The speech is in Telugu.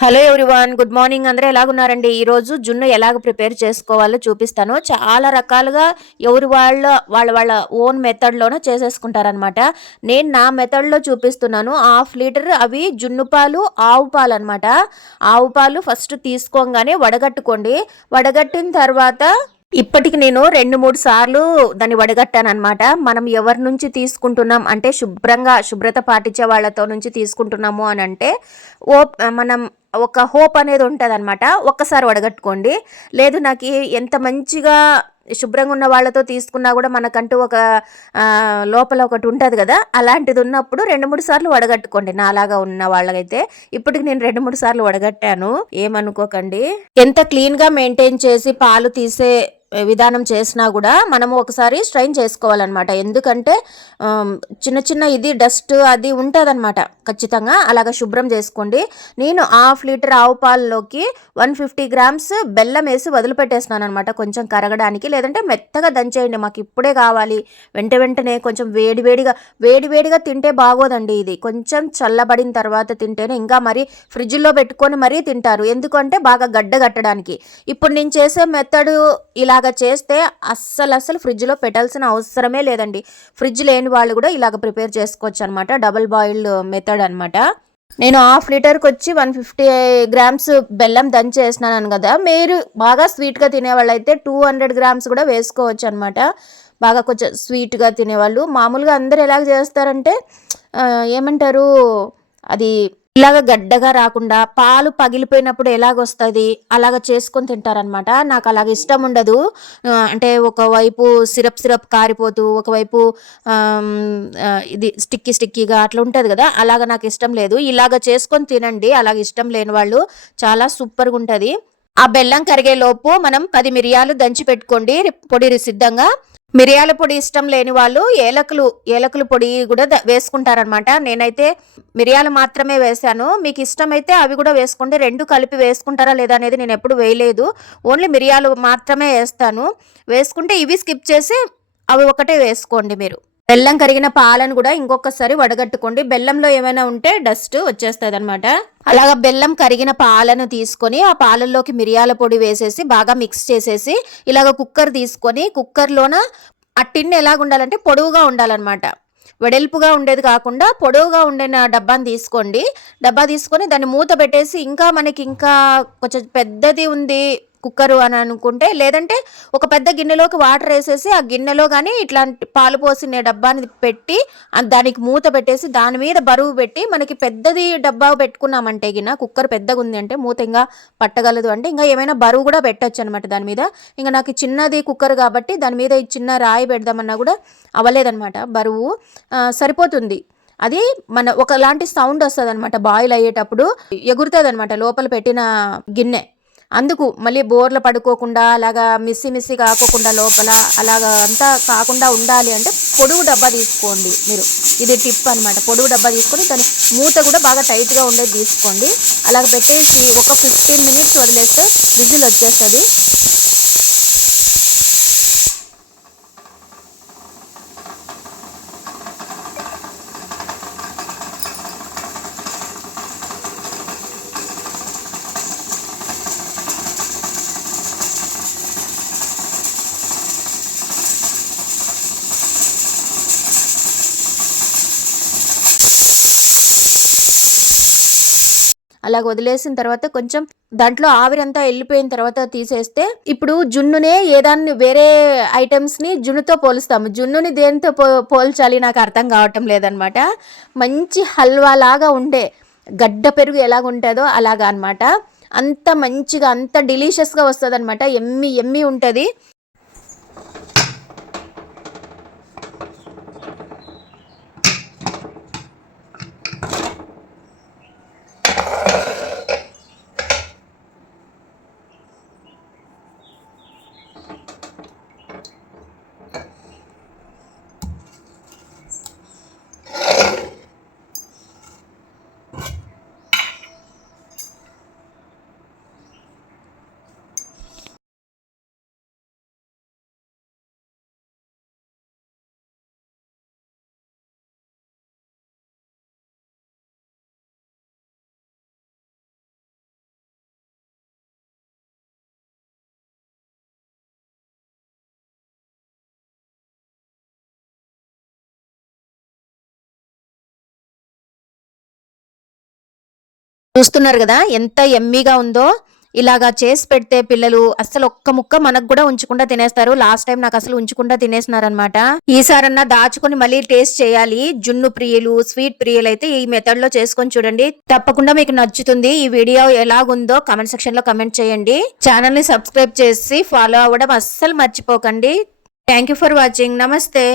Hello everyone, good morning. అందరూ ఎలాగున్నారండి? ఈరోజు జున్ను ఎలాగ ప్రిపేర్ చేసుకోవాలో చూపిస్తాను. చాలా రకాలుగా ఎవరు వాళ్ళ ఓన్ మెథడ్‌లోనే చేసేసుకుంటారనమాట. నేను నా మెథడ్‌లో చూపిస్తున్నాను. హాఫ్ లీటర్ అవి జున్ను పాలు, ఆవు పాలనమాట. ఆవు పాలు ఫస్ట్ తీసుకోంగానే వడగట్టుకోండి. వడగట్టిన తర్వాత ఇప్పటికి నేను 2, 3 సార్లు దాన్ని వడగట్టాననమాట. మనం ఎవరి నుంచి తీసుకుంటున్నాం అంటే శుభ్రత పాటించే వాళ్ళతో నుంచి తీసుకుంటున్నాము అనంటే మనం ఒక హోప్ అనేది ఉంటదనమాట. ఒక్కసారి వడగట్టుకోండి. లేదు నాకి ఎంత మంచిగా శుభ్రంగా ఉన్న వాళ్ళతో తీసుకున్నా గూడా మనకంటూ ఒక లోపల ఒకటి ఉంటది గదా! అలాంటిదున్నప్పుడు 2, 3 సార్లు వడగట్టుకోండి. నాలాగా ఉన్న వాళ్ళకైతే. ఇప్పటికి నేను 2, 3 సార్లు వడగట్టాను. ఏమనుకోకండి. ఎంత క్లీన్‌గా మెయింటైన్ చేసి పాలు తీసే విధానం చేసినా గూడా మనము ఒకసారి స్ట్రెయిన్ చేసుకోవాలనమాట. ఎందుకంటే చిన్న చిన్న ఇది డస్ట్ అది ఉంటదనమాట. ఖచ్చితంగా అలాగా శుభ్రం చేసుకోండి. నేను హాఫ్ లీటర్ ఆవు పాలలోకి 150 గ్రామ్స్ బెల్లం వేసి వదిలిపెట్టేస్తున్నానమాట. కొంచెం కరగడానికి. లేదంటే మెత్తగా దంచేయండి. మాకు ఇప్పుడే కావాలి, వెంటనే కొంచెం వేడివేడిగా తింటే బాగోదండి ఇది. కొంచెం చల్లబడిన తర్వాత తింటేనే, ఇంకా మరి ఫ్రిడ్జ్‌లో పెట్టుకొని మరీ తింటారు. ఎందుకంటే బాగా గడ్డగట్టడానికి. ఇప్పుడు నేను చేసే మెథడు ఇలాగ చేస్తే అస్సలు ఫ్రిడ్జ్‌లో పెట్టాల్సిన అవసరమే లేదండి. ఫ్రిడ్జ్ లేని వాళ్ళు కూడా ఇలాగ ప్రిపేర్ చేసుకోవచ్చు అనమాట. డబుల్ బాయిల్డ్ మెథడ్ అనమాట. నేను హాఫ్ లీటర్కి వచ్చి 150 గ్రామ్స్ బెల్లం దంచేసినాను కదా. మీరు బాగా స్వీట్గా తినేవాళ్ళైతే 200 గ్రామ్స్ కూడా వేసుకోవచ్చు అనమాట. బాగా కొంచెం స్వీట్గా తినేవాళ్ళు మామూలుగా అందరు ఎలాగ చేస్తారంటే ఏమంటారు, అది ఇలాగ గడ్డగా రాకుండా పాలు పగిలిపోయినప్పుడు ఎలాగొస్తుంది అలాగ చేసుకొని తింటారనమాట. నాకు అలాగ ఇష్టం ఉండదు. అంటే ఒకవైపు సిరప్ కారిపోతూ, ఒకవైపు ఇది స్టిక్కీగా అట్లా ఉంటుంది కదా. అలాగ నాకు ఇష్టం లేదు. ఇలాగ చేసుకొని తినండి. అలాగ ఇష్టం లేని వాళ్ళు. చాలా సూపర్గా ఉంటుంది. ఆ బెల్లం కరిగేలోపు మనం 10 మిరియాలు దంచి పెట్టుకోండి పొడి సిద్ధంగా. మిరియాల పొడి ఇష్టం లేని వాళ్ళు ఏలకులు పొడి కూడా వేసుకుంటారనమాట. నేనైతే మిరియాలు మాత్రమే వేసాను. మీకు ఇష్టమైతే అవి కూడా వేసుకోండి. 2 కలిపి వేసుకుంటారా లేదా అనేది నేను ఎప్పుడు వేయలేదు. ఓన్లీ మిరియాలు మాత్రమే వేస్తాను. వేసుకుంటే ఇవి స్కిప్ చేసి అవి ఒకటే వేసుకోండి మీరు. బెల్లం కరిగిన పాలను కూడా ఇంకొకసారి వడగట్టుకోండి. బెల్లంలో ఏమైనా ఉంటే డస్ట్ వచ్చేస్తుంది అనమాట. అలాగా బెల్లం కరిగిన పాలను తీసుకొని ఆ పాలల్లోకి మిరియాల పొడి వేసేసి బాగా మిక్స్ చేసేసి ఇలాగ కుక్కర్ తీసుకొని కుక్కర్లోన ఆ టిన్ ఎలాగ ఉండాలంటే పొడవుగా ఉండాలన్నమాట. వెడల్పుగా ఉండేది కాకుండా పొడవుగా ఉండిన డబ్బాని తీసుకోండి. డబ్బా తీసుకొని దాన్ని మూత పెట్టేసి మనకి ఇంకా కొంచెం పెద్దది ఉంది కుక్కరు అని అనుకుంటే, లేదంటే ఒక పెద్ద గిన్నెలోకి వాటర్ వేసేసి ఆ గిన్నెలో కానీ ఇట్లాంటి పాలు పోసిన డబ్బాని పెట్టి దానికి మూత పెట్టేసి దాని మీద బరువు పెట్టి మనకి పెద్దది డబ్బా పెట్టుకున్నామంటే కుక్కర్ పెద్దగా ఉంది అంటే మూత ఇంకా పట్టగలదు అంటే ఇంకా ఏమైనా బరువు కూడా పెట్టచ్చు అనమాట దాని మీద. ఇంకా నాకు చిన్నది కుక్కర్ కాబట్టి దాని మీద చిన్న రాయి పెడదామన్నా కూడా అవ్వలేదన్నమాట. బరువు సరిపోతుంది. అది ఒకలాంటి సౌండ్ వస్తుంది అనమాట. బాయిల్ అయ్యేటప్పుడు ఎగురుతుంది అనమాట లోపల పెట్టిన గిన్నె. అందుకు మళ్ళీ బోర్లు పడుకోకుండా అలాగా మిస్సి కాకోకుండా లోపల అలాగా అంతా కాకుండా ఉండాలి అంటే పొడుగు డబ్బా తీసుకోండి మీరు. ఇది టిప్ అనమాట. పొడుగు డబ్బా తీసుకొని దాని మూత కూడా బాగా టైట్గా ఉండేది తీసుకోండి. అలాగ పెట్టేసి ఒక 15 మినిట్స్ వదిలేస్తే విజిల్ వచ్చేస్తుంది. అలాగ వదిలేసిన తర్వాత కొంచెం దాంట్లో ఆవిరంతా వెళ్ళిపోయిన తర్వాత తీసేస్తే, ఇప్పుడు జున్నునే వేరే ఐటమ్స్ని జున్నుతో పోలుస్తాము. జున్నుని దేనితో పోల్చాలి నాకు అర్థం కావటం లేదనమాట. మంచి హల్వా లాగా ఉండే గడ్డ పెరుగు ఎలాగుంటుందో అలాగా అనమాట. అంత మంచిగా అంత డిలీషియస్గా వస్తుంది అనమాట. ఎమ్మి ఉంటుంది. చూస్తున్నారు కదా ఎంత ఎమ్మీగా ఉందో. ఇలాగా చేసి పెడితే పిల్లలు అస్సలు ఒక్క ముక్క మనకు కూడా ఉంచకుండా తినేస్తారు. లాస్ట్ టైం నాకు అసలు ఉంచకుండా తినేసినారనమాట. ఈసారన్నా దాచుకొని మళ్ళీ టేస్ట్ చేయాలి. జున్ను ప్రియులు, స్వీట్ ప్రియులు అయితే ఈ మెథడ్ లో చేసుకొని చూడండి, తప్పకుండా మీకు నచ్చుతుంది. ఈ వీడియో ఎలాగుందో కామెంట్ సెక్షన్ లో కమెంట్ చేయండి. ఛానల్ ని సబ్స్క్రైబ్ చేసి ఫాలో అవ్వడం అస్సలు మర్చిపోకండి. Thank you for watching. నమస్తే.